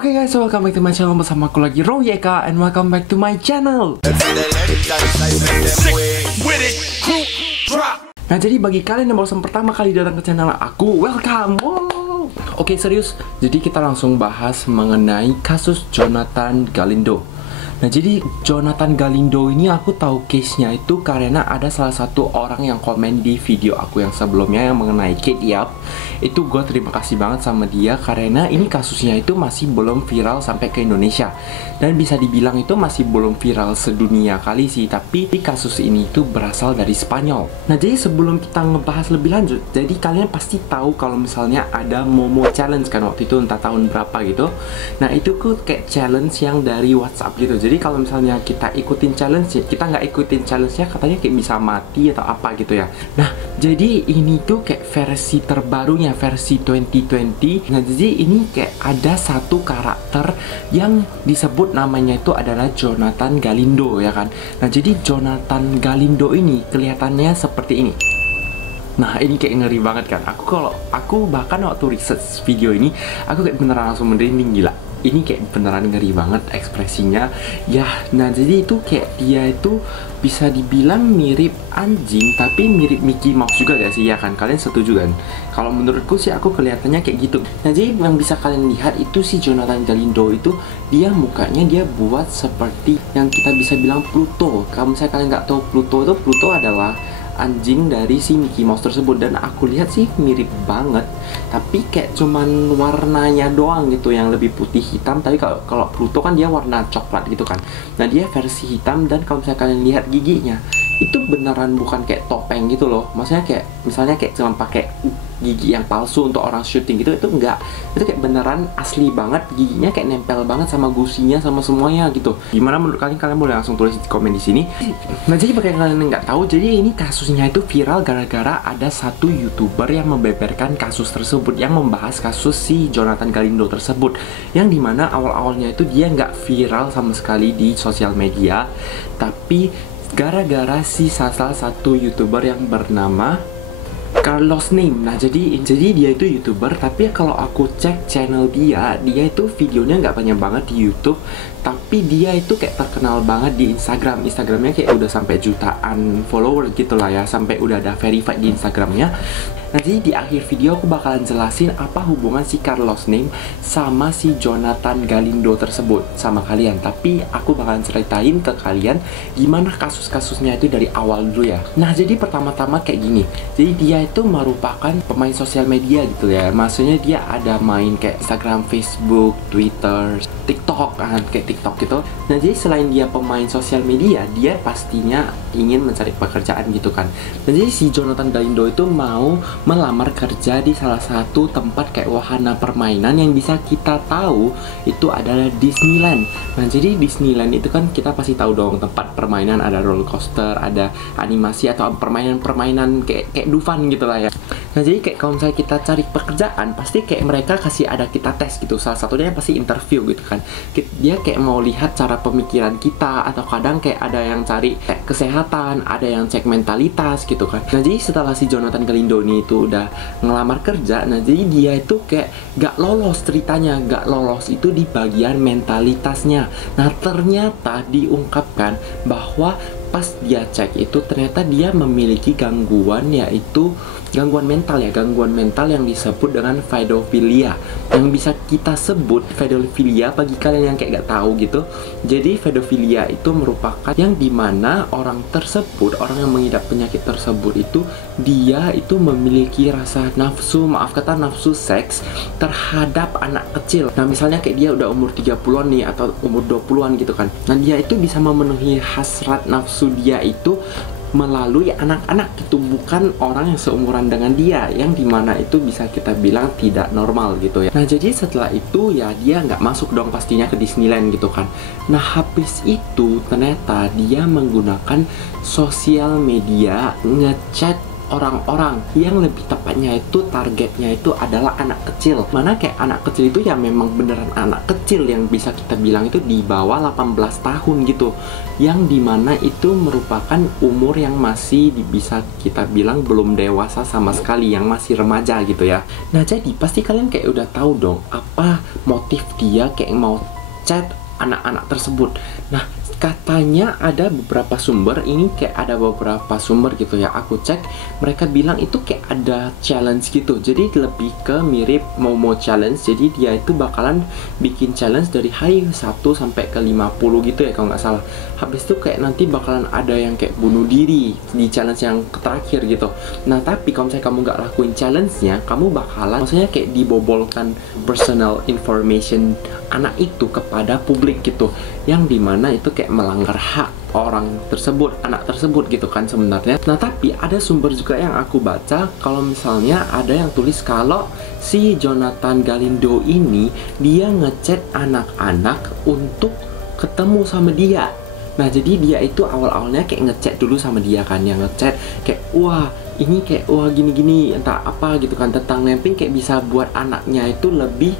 Oke guys, so welcome back to my channel. Bersama aku lagi Royeka, and welcome back to my channel. Nah, jadi bagi kalian yang baru pertama kali datang ke channel aku, welcome. Wow. Oke, serius. Jadi kita langsung bahas mengenai kasus Jonathan Galindo. Nah, jadi Jonathan Galindo ini aku tahu case-nya itu karena ada salah satu orang yang komen di video aku yang sebelumnya yang mengenai Kate Yap. Itu gue terima kasih banget sama dia karena ini kasusnya itu masih belum viral sampai ke Indonesia. Dan bisa dibilang itu masih belum viral sedunia kali sih, tapi kasus ini itu berasal dari Spanyol. Nah, jadi sebelum kita ngebahas lebih lanjut, jadi kalian pasti tahu kalau misalnya ada Momo Challenge kan waktu itu entah tahun berapa gitu. Nah, itu tuh kayak challenge yang dari WhatsApp gitu. Jadi kalau misalnya kita ikutin challenge, kita nggak ikutin challenge-nya katanya kayak bisa mati atau apa gitu ya. Nah, jadi ini tuh kayak versi terbarunya, versi 2020. Nah, jadi ini kayak ada satu karakter yang disebut namanya itu adalah Jonathan Galindo ya kan. Nah, jadi Jonathan Galindo ini kelihatannya seperti ini. Nah, ini kayak ngeri banget kan. Aku bahkan waktu research video ini, aku kayak beneran langsung merinding gila. Ini kayak beneran ngeri banget ekspresinya. Ya, nah jadi itu kayak dia itu bisa dibilang mirip anjing tapi mirip Mickey Mouse juga gak sih ya kan? Kalian setuju kan? Kalau menurutku sih aku kelihatannya kayak gitu. Nah, jadi yang bisa kalian lihat itu si Jonathan Galindo itu dia mukanya dia buat seperti yang kita bisa bilang Pluto. Kalau misalnya kalian nggak tahu Pluto adalah anjing dari si Mickey Mouse tersebut, dan aku lihat sih mirip banget, tapi kayak cuman warnanya doang gitu yang lebih putih hitam. Tapi kalau Pluto kan dia warna coklat gitu kan. Nah, dia versi hitam, dan kalau misalnya kalian lihat giginya itu beneran bukan kayak topeng gitu loh. Maksudnya kayak misalnya kayak cuma pakai gigi yang palsu untuk orang syuting gitu, itu enggak. Itu kayak beneran asli banget, giginya kayak nempel banget sama gusinya sama semuanya gitu. Gimana menurut kalian? Kalian boleh langsung tulis di komen di sini. Nah, jadi bagi kalian yang nggak tahu, jadi ini kasusnya itu viral gara-gara ada satu YouTuber yang membeberkan kasus tersebut, yang membahas kasus si Jonathan Galindo tersebut, yang dimana awal-awalnya itu dia nggak viral sama sekali di sosial media, tapi gara-gara si salah satu YouTuber yang bernama Carlos Name. Nah, jadi dia itu YouTuber, tapi kalau aku cek channel dia itu videonya nggak banyak banget di YouTube, tapi dia itu kayak terkenal banget di Instagram. Instagramnya kayak udah sampai jutaan follower gitu lah ya, sampai udah ada verified di Instagramnya. Nah, jadi di akhir video aku bakalan jelasin apa hubungan si Carlos Name sama si Jonathan Galindo tersebut sama kalian. Tapi aku bakalan ceritain ke kalian gimana kasus-kasusnya itu dari awal dulu ya. Nah, jadi pertama-tama kayak gini. Jadi dia itu merupakan pemain sosial media gitu ya. Maksudnya dia ada main kayak Instagram, Facebook, Twitter, TikTok kan, kayak TikTok gitu. Nah, jadi selain dia pemain sosial media, dia pastinya ingin mencari pekerjaan gitu kan. Nah, jadi si Jonathan Galindo itu mau melamar kerja di salah satu tempat kayak wahana permainan yang bisa kita tahu itu adalah Disneyland. Nah, jadi Disneyland itu kan kita pasti tahu dong, tempat permainan, ada roller coaster, ada animasi atau permainan-permainan kayak Dufan gitu lah ya. Nah, jadi kayak kalau misalnya kita cari pekerjaan, pasti kayak mereka kasih ada kita tes gitu. Salah satunya pasti interview gitu kan. Dia kayak mau lihat cara pemikiran kita, atau kadang kayak ada yang cari kayak kesehatan, ada yang cek mentalitas gitu kan. Nah, jadi setelah si Jonathan Galindo ini itu udah ngelamar kerja, nah jadi dia itu kayak gak lolos ceritanya. Gak lolos itu di bagian mentalitasnya. Nah, ternyata diungkapkan bahwa pas dia cek itu ternyata dia memiliki gangguan, yaitu gangguan mental yang disebut dengan pedofilia, yang bisa kita sebut pedofilia bagi kalian yang kayak gak tahu gitu. Jadi pedofilia itu merupakan yang dimana orang yang mengidap penyakit tersebut itu dia itu memiliki rasa nafsu, maaf kata nafsu seks terhadap anak kecil. Nah, misalnya kayak dia udah umur 30-an nih atau umur 20-an gitu kan. Nah, dia itu bisa memenuhi hasrat nafsu dia itu melalui anak-anak itu, bukan orang yang seumuran dengan dia, yang dimana itu bisa kita bilang tidak normal gitu ya. Nah, jadi setelah itu ya dia nggak masuk dong pastinya ke Disneyland gitu kan. Nah, habis itu ternyata dia menggunakan sosial media ngechat orang-orang, yang lebih tepatnya itu targetnya itu adalah anak kecil. Mana kayak anak kecil itu ya memang beneran anak kecil yang bisa kita bilang itu di bawah 18 tahun gitu, yang dimana itu merupakan umur yang masih bisa kita bilang belum dewasa sama sekali, yang masih remaja gitu ya. Nah jadi pasti kalian kayak udah tahu dong apa motif dia kayak mau chat anak-anak tersebut. Nah katanya ada beberapa sumber, ini kayak ada beberapa sumber gitu ya, aku cek, mereka bilang itu kayak ada challenge gitu. Jadi lebih ke mirip Momo challenge. Jadi dia itu bakalan bikin challenge dari hari 1 sampai ke 50 gitu ya kalau nggak salah. Habis itu kayak nanti bakalan ada yang kayak bunuh diri di challenge yang terakhir gitu. Nah tapi kalau misalnya kamu nggak lakuin challenge-nya, kamu bakalan maksudnya kayak dibobolkan personal information anak itu kepada publik gitu, yang dimana itu kayak melanggar hak orang tersebut, anak tersebut gitu kan sebenarnya. Nah tapi ada sumber juga yang aku baca, kalau misalnya ada yang tulis kalau si Jonathan Galindo ini dia ngechat anak-anak untuk ketemu sama dia. Nah jadi dia itu awal-awalnya kayak ngechat dulu sama dia kan, yang ngechat kayak wah ini kayak wah gini-gini entah apa gitu kan tentang camping, kayak bisa buat anaknya itu lebih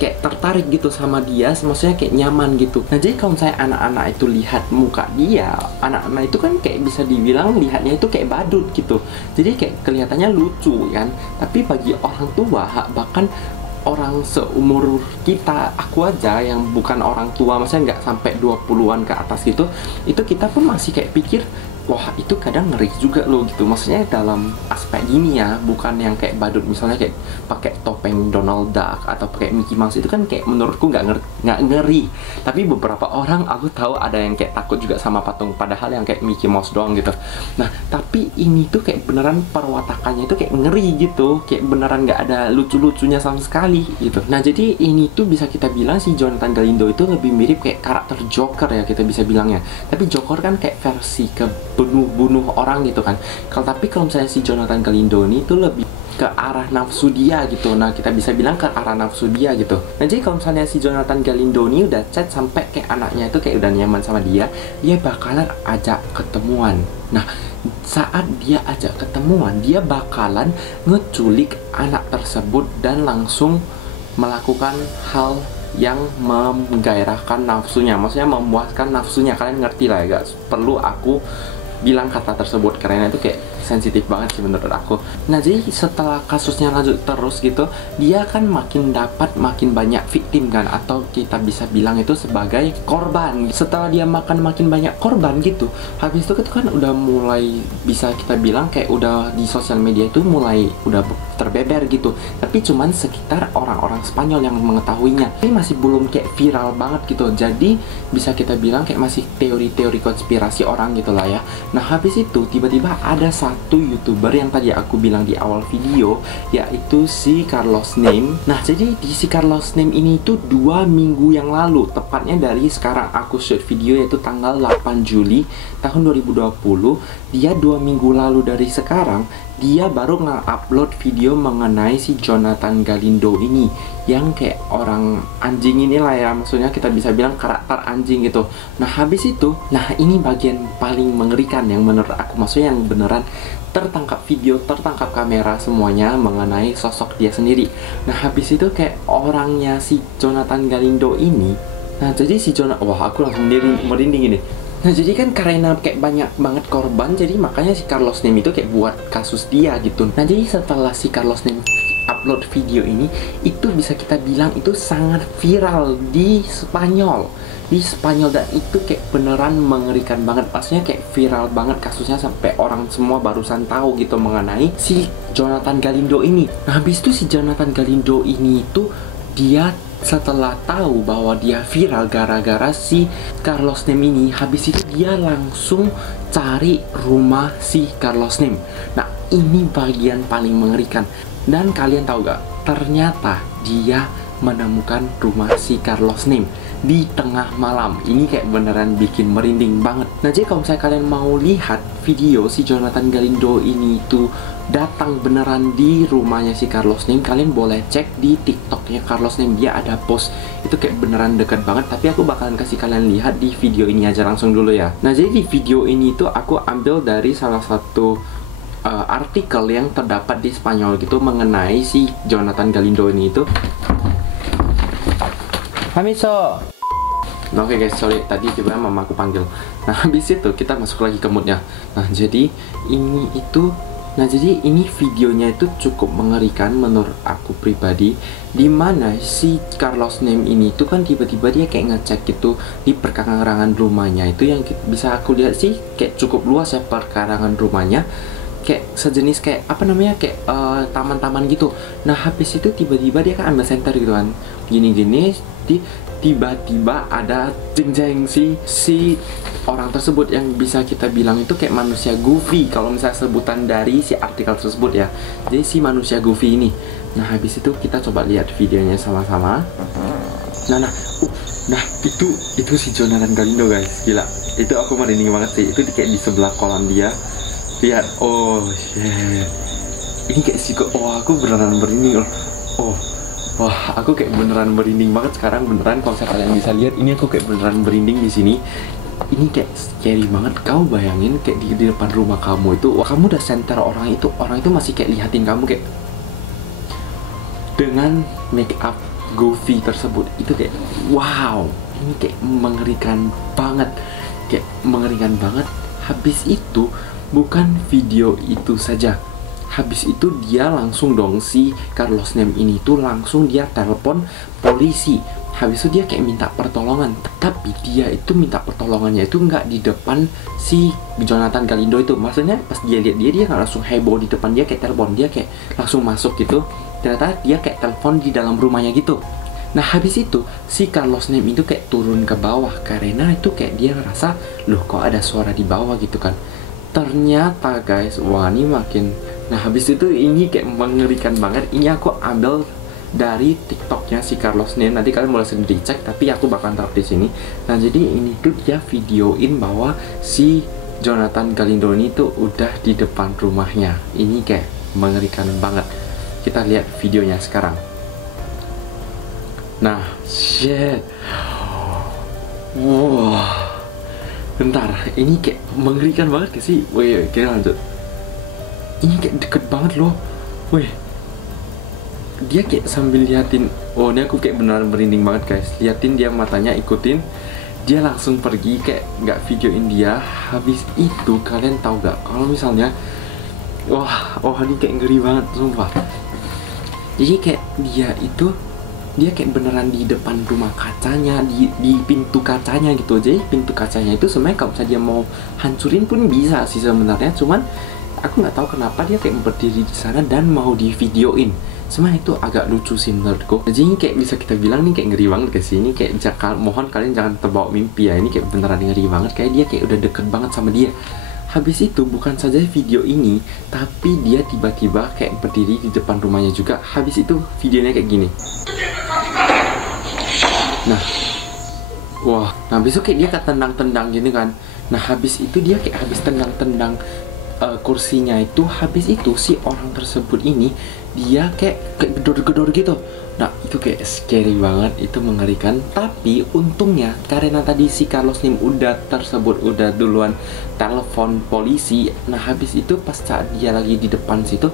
kayak tertarik gitu sama dia, maksudnya kayak nyaman gitu. Nah jadi kalau misalnya anak-anak itu lihat muka dia, anak-anak itu kan kayak bisa dibilang lihatnya itu kayak badut gitu, jadi kayak kelihatannya lucu kan. Tapi bagi orang tua, bahkan orang seumur kita, aku aja yang bukan orang tua, maksudnya nggak sampai 20-an ke atas gitu, itu kita pun masih kayak pikir wah itu kadang ngeri juga loh gitu. Maksudnya dalam aspek gini ya, bukan yang kayak badut misalnya kayak pakai topeng Donald Duck atau pakai Mickey Mouse, itu kan kayak menurutku nggak ngeri. Tapi beberapa orang aku tahu ada yang kayak takut juga sama patung, padahal yang kayak Mickey Mouse doang gitu. Nah tapi ini tuh kayak beneran perwatakannya itu kayak ngeri gitu, kayak beneran nggak ada lucu-lucunya sama sekali gitu. Nah jadi ini tuh bisa kita bilang si Jonathan Galindo itu lebih mirip kayak karakter Joker ya kita bisa bilangnya. Tapi Joker kan kayak versi ke bunuh orang gitu kan. Tapi kalau misalnya si Jonathan Galindo ini tuh lebih ke arah nafsu dia gitu. Nah kita bisa bilang ke arah nafsu dia gitu. Nah jadi kalau misalnya si Jonathan Galindo ini udah chat sampai kayak anaknya itu kayak udah nyaman sama dia, dia bakalan ajak ketemuan. Nah saat dia ajak ketemuan, dia bakalan ngeculik anak tersebut dan langsung melakukan hal yang menggairahkan nafsunya, maksudnya memuaskan nafsunya. Kalian ngerti lah ya, gak perlu aku bilang kata tersebut karena itu kayak sensitif banget sih menurut aku. Nah jadi setelah kasusnya lanjut terus gitu, dia kan makin makin banyak victim kan, atau kita bisa bilang itu sebagai korban. Setelah dia makin banyak korban gitu, habis itu kan udah mulai bisa kita bilang kayak udah di sosial media itu mulai udah terbeber gitu. Tapi cuman sekitar orang-orang Spanyol yang mengetahuinya, ini masih belum kayak viral banget gitu. Jadi bisa kita bilang kayak masih teori-teori konspirasi orang gitu lah ya. Nah habis itu tiba-tiba ada satu YouTuber yang tadi aku bilang di awal video, yaitu si Carlos Name. Nah jadi di si Carlos Name ini tuh 2 minggu yang lalu, tepatnya dari sekarang aku shoot video yaitu tanggal 8 Juli tahun 2020. Dia 2 minggu lalu dari sekarang, dia baru nge-upload video mengenai si Jonathan Galindo ini, yang kayak orang anjing inilah ya, maksudnya kita bisa bilang karakter anjing gitu. Nah habis itu, nah ini bagian paling mengerikan yang menurut aku, maksudnya yang beneran tertangkap video, tertangkap kamera semuanya mengenai sosok dia sendiri. Nah habis itu kayak orangnya si Jonathan Galindo ini, nah jadi si Jonathan, wah aku langsung merinding ini. Nah jadi kan karena kayak banyak banget korban, jadi makanya si Carlos Name itu kayak buat kasus dia gitu. Nah jadi setelah si Carlos Name upload video ini, itu bisa kita bilang itu sangat viral di Spanyol. Dan itu kayak beneran mengerikan banget. Maksudnya kayak viral banget kasusnya sampai orang semua barusan tahu gitu mengenai si Jonathan Galindo ini. Nah habis itu si Jonathan Galindo ini itu dia setelah tahu bahwa dia viral gara-gara si Carlos Name ini, habis itu dia langsung cari rumah si Carlos Name. Nah ini bagian paling mengerikan. Dan kalian tahu gak, ternyata dia menemukan rumah si Carlos Name di tengah malam. Ini kayak beneran bikin merinding banget. Nah jadi kalau misalnya kalian mau lihat video si Jonathan Galindo ini tuh datang beneran di rumahnya si Carlos Name, kalian boleh cek di TikToknya Carlos Name. Dia ada post itu kayak beneran dekat banget, tapi aku bakalan kasih kalian lihat di video ini aja langsung dulu ya. Nah jadi di video ini tuh aku ambil dari salah satu artikel yang terdapat di Spanyol gitu mengenai si Jonathan Galindo ini itu. Hamiso. Nah, oke guys, sorry tadi tiba mama aku panggil. Nah, habis itu kita masuk lagi ke moodnya. Nah, jadi ini videonya itu cukup mengerikan menurut aku pribadi, dimana si Carlos Name ini tuh kan tiba-tiba dia kayak ngecek gitu di perkarangan rumahnya itu, yang bisa aku lihat sih kayak cukup luas ya perkarangan rumahnya, kayak sejenis kayak apa namanya, kayak taman-taman gitu. Nah, habis itu tiba-tiba dia kan ambil center gitu kan, gini-gini, tiba-tiba ada jeng-jeng si orang tersebut yang bisa kita bilang itu kayak manusia Goofy kalau misalnya sebutan dari si artikel tersebut ya. Jadi si manusia Goofy ini. Nah, habis itu kita coba lihat videonya sama-sama. Nah itu si Jonathan Galindo guys, gila. Itu aku merinding banget sih. Itu kayak di sebelah kolam dia. Lihat, oh shit. Ini kayak aku beneran merinding loh. Wah, aku kayak beneran merinding banget sekarang, beneran. Kalau misalnya kalian bisa lihat, ini aku kayak beneran merinding di sini. Ini kayak scary banget. Kau bayangin kayak di depan rumah kamu itu, kamu udah center orang itu masih kayak liatin kamu kayak dengan make up Goofy tersebut. Itu kayak wow, ini kayak mengerikan banget, kayak mengerikan banget. Habis itu bukan video itu saja. Habis itu dia langsung dong, si Carlos Name ini tuh langsung dia telepon polisi. Habis itu dia kayak minta pertolongan. Tapi dia itu minta pertolongannya itu nggak di depan si Jonathan Galindo itu. Maksudnya pas dia lihat dia nggak langsung heboh di depan dia kayak telepon. Dia kayak langsung masuk gitu. Ternyata dia kayak telepon di dalam rumahnya gitu. Nah, habis itu si Carlos Name itu kayak turun ke bawah karena itu kayak dia ngerasa, loh kok ada suara di bawah gitu kan. Ternyata guys, wah ini makin. Nah, habis itu ini kayak mengerikan banget. Ini aku ambil dari TikToknya si Carlos Name. Nanti kalian boleh sendiri cek, tapi aku bakal taruh di sini. Nah, jadi ini tuh dia videoin bahwa si Jonathan Galindo ini tuh udah di depan rumahnya. Ini kayak mengerikan banget. Kita lihat videonya sekarang. Nah, shit. Wah. Bentar, ini kayak mengerikan banget gak sih? Wih, kita lanjut. Ini kayak deket banget loh. Wih, dia kayak sambil liatin. Oh, ini aku kayak beneran merinding banget guys. Liatin dia matanya, ikutin. Dia langsung pergi, kayak nggak videoin dia. Habis itu kalian tahu gak kalau misalnya wah ini kayak ngeri banget sumpah. Jadi kayak dia kayak beneran di depan rumah kacanya, di pintu kacanya gitu. Jadi pintu kacanya itu sebenarnya kalau misalnya dia mau hancurin pun bisa sih sebenarnya, cuman aku nggak tahu kenapa dia kayak berdiri di sana dan mau di videoin. Sebenarnya itu agak lucu sih menurutku. Jadi ini kayak bisa kita bilang nih kayak ngeri banget ke sini. Kayak mohon kalian jangan terbawa mimpi ya. Ini kayak beneran ngeri banget. Kayak dia kayak udah deket banget sama dia. Habis itu bukan saja video ini, tapi dia tiba-tiba kayak berdiri di depan rumahnya juga. Habis itu videonya kayak gini. Nah, wah, habis itu kayak dia ketendang-tendang gini kan. Nah, habis itu dia kayak habis tendang-tendang kursinya itu. Habis itu si orang tersebut ini dia kayak gedor-gedor gitu. Nah, itu kayak scary banget, itu mengerikan. Tapi untungnya karena tadi si Carlos Lim udah duluan telepon polisi. Nah, habis itu pas saat dia lagi di depan situ,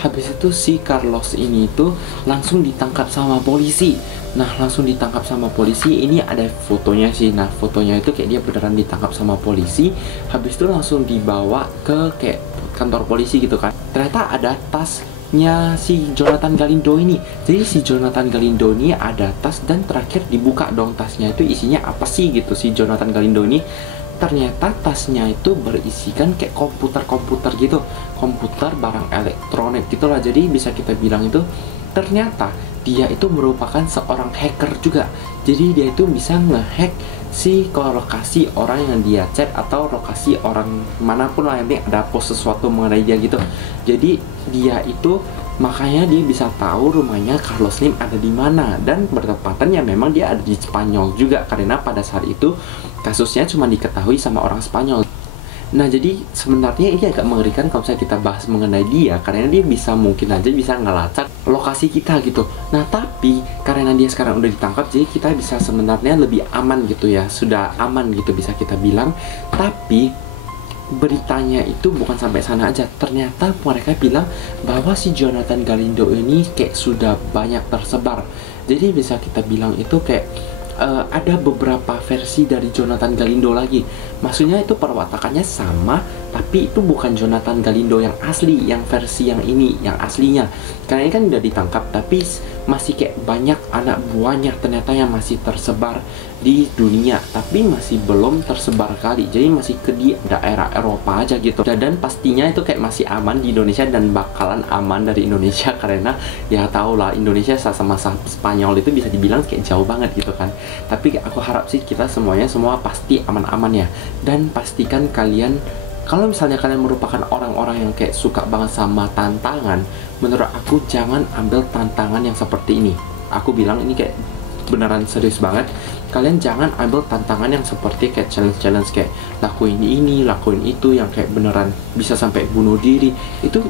habis itu si Carlos ini tuh langsung ditangkap sama polisi. Nah, langsung ditangkap sama polisi. Ini ada fotonya sih. Nah, fotonya itu kayak dia beneran ditangkap sama polisi. Habis itu langsung dibawa ke kayak kantor polisi gitu kan. Ternyata ada tasnya si Jonathan Galindo ini. Jadi si Jonathan Galindo ini ada tas, dan terakhir dibuka dong tasnya itu isinya apa sih gitu. Si Jonathan Galindo ini ternyata tasnya itu berisikan kayak komputer gitu, komputer barang elektronik gitulah. Jadi bisa kita bilang itu ternyata dia itu merupakan seorang hacker juga. Jadi dia itu bisa ngehack si lokasi orang yang dia chat atau lokasi orang manapun lah, yang penting ada post sesuatu mengenai dia gitu. Jadi dia itu makanya dia bisa tahu rumahnya Carlos Lim ada di mana, dan bertepatan ya memang dia ada di Spanyol juga karena pada saat itu kasusnya cuma diketahui sama orang Spanyol. Nah, jadi sebenarnya ini agak mengerikan kalau misalnya kita bahas mengenai dia, karena dia bisa mungkin aja bisa ngelacak lokasi kita gitu. Nah, tapi karena dia sekarang udah ditangkap, jadi kita bisa sebenarnya lebih aman gitu ya, sudah aman gitu bisa kita bilang. Tapi beritanya itu bukan sampai sana aja. Ternyata mereka bilang bahwa si Jonathan Galindo ini kayak sudah banyak tersebar. Jadi bisa kita bilang itu kayak ada beberapa versi dari Jonathan Galindo lagi. Maksudnya itu perwatakannya sama, tapi itu bukan Jonathan Galindo yang asli, yang versi yang ini, yang aslinya. Karena ini kan udah ditangkap, tapi masih kayak banyak anak buahnya ternyata yang masih tersebar di dunia, tapi masih belum tersebar kali. Jadi masih ke di daerah Eropa aja gitu. Dan pastinya itu kayak masih aman di Indonesia dan bakalan aman dari Indonesia karena ya tau lah Indonesia sama Spanyol itu bisa dibilang kayak jauh banget gitu kan. Tapi aku harap sih kita semuanya semua pasti aman-aman ya. Dan pastikan kalian, kalau misalnya kalian merupakan orang-orang yang kayak suka banget sama tantangan, menurut aku jangan ambil tantangan yang seperti ini. Aku bilang ini kayak beneran serius banget. Kalian jangan ambil tantangan yang seperti kayak challenge-challenge kayak lakuin ini, lakuin itu, yang kayak beneran bisa sampai bunuh diri. Itu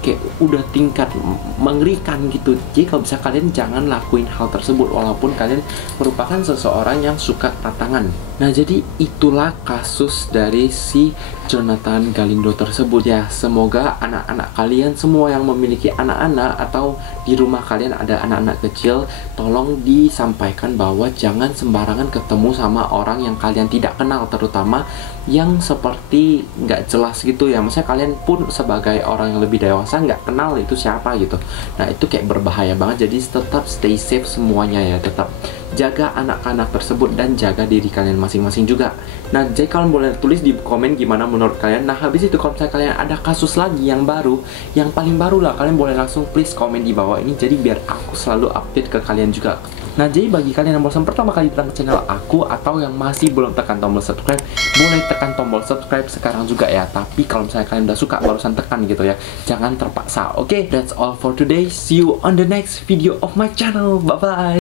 kayak udah tingkat mengerikan gitu. Jadi kalau bisa kalian jangan lakuin hal tersebut walaupun kalian merupakan seseorang yang suka tantangan. Nah, jadi itulah kasus dari si Jonathan Galindo tersebut ya. Semoga anak-anak kalian semua yang memiliki anak-anak atau di rumah kalian ada anak-anak kecil, tolong disampaikan bahwa jangan sembarangan ketemu sama orang yang kalian tidak kenal, terutama yang seperti nggak jelas gitu ya. Maksudnya kalian pun sebagai orang yang lebih dewasa nggak kenal itu siapa gitu. Nah, itu kayak berbahaya banget. Jadi tetap stay safe semuanya ya. Tetap jaga anak-anak tersebut dan jaga diri kalian masing-masing juga. Nah, jadi kalian boleh tulis di komen gimana menurut kalian. Nah, habis itu kalau misalnya kalian ada kasus lagi yang baru, yang paling baru lah, kalian boleh langsung please komen di bawah ini. Jadi biar aku selalu update ke kalian juga. Nah, jadi bagi kalian yang baru pertama kali datang ke channel aku atau yang masih belum tekan tombol subscribe, boleh tekan tombol subscribe sekarang juga ya. Tapi kalau misalnya kalian udah suka, barusan tekan gitu ya. Jangan terpaksa. Oke, that's all for today. See you on the next video of my channel. Bye-bye.